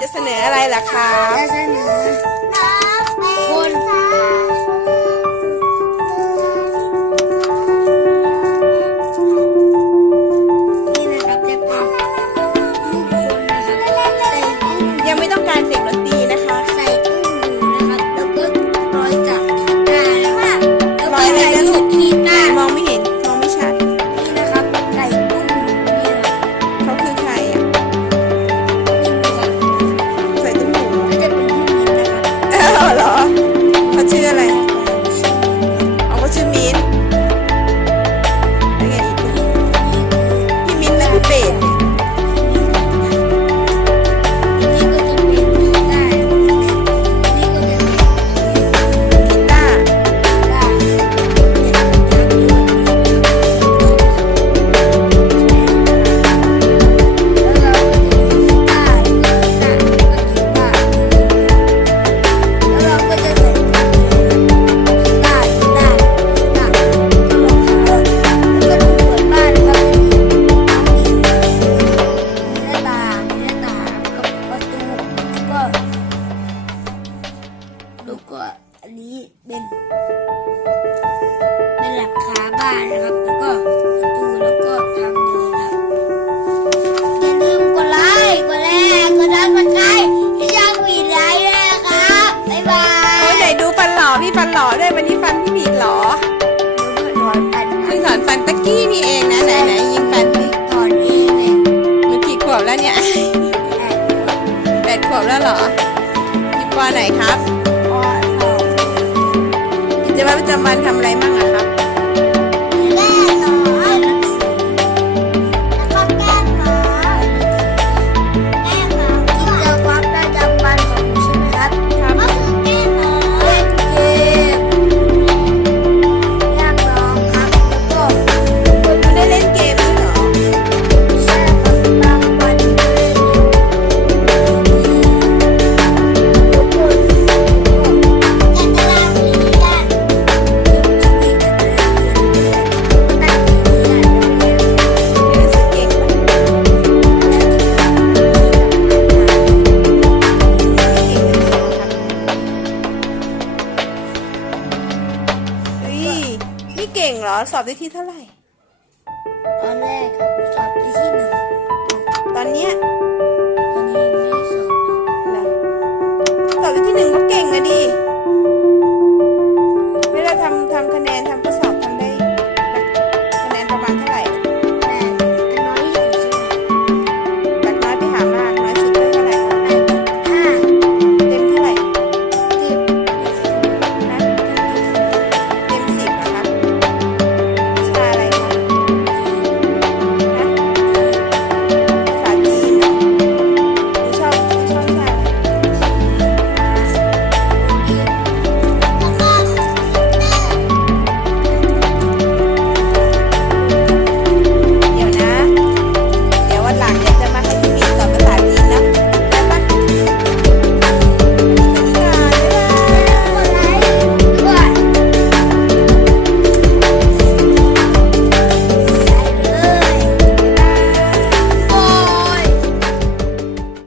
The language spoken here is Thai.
จะเสนออะไรล่ะคะจะเสนอ แล้วก็อันนี้เป็นเป็นหลังคาบ้านนะครับ แล้วก็ประตูแล้วก็ทางเดิครับอย่าลืมกดไลค์กดแลกกดไลค์กดไลค์ให้ช่องมีไลค์ด้ยครับ๊ายบายโอ้ยไหนดูฟันหล่อพี่ฟันหล่อด้วยวันนี้ฟันพี่บีหล่อคือนถอนฟันตะกี้นี่เองนะไหนไหนยิงฟันถอนเองเลยมันกี่ขวบแล้วเนี่ยแปดขวบแล้วเหรอพี่ปอไหนครับ กิจวัาประจำวันทำอะไรบ้างอะครับ เก่งเหรอ สอบได้ที่เท่าไหร่ ตอนแรกอะสอบได้ที่หนึ่ง ตอนเนี้ย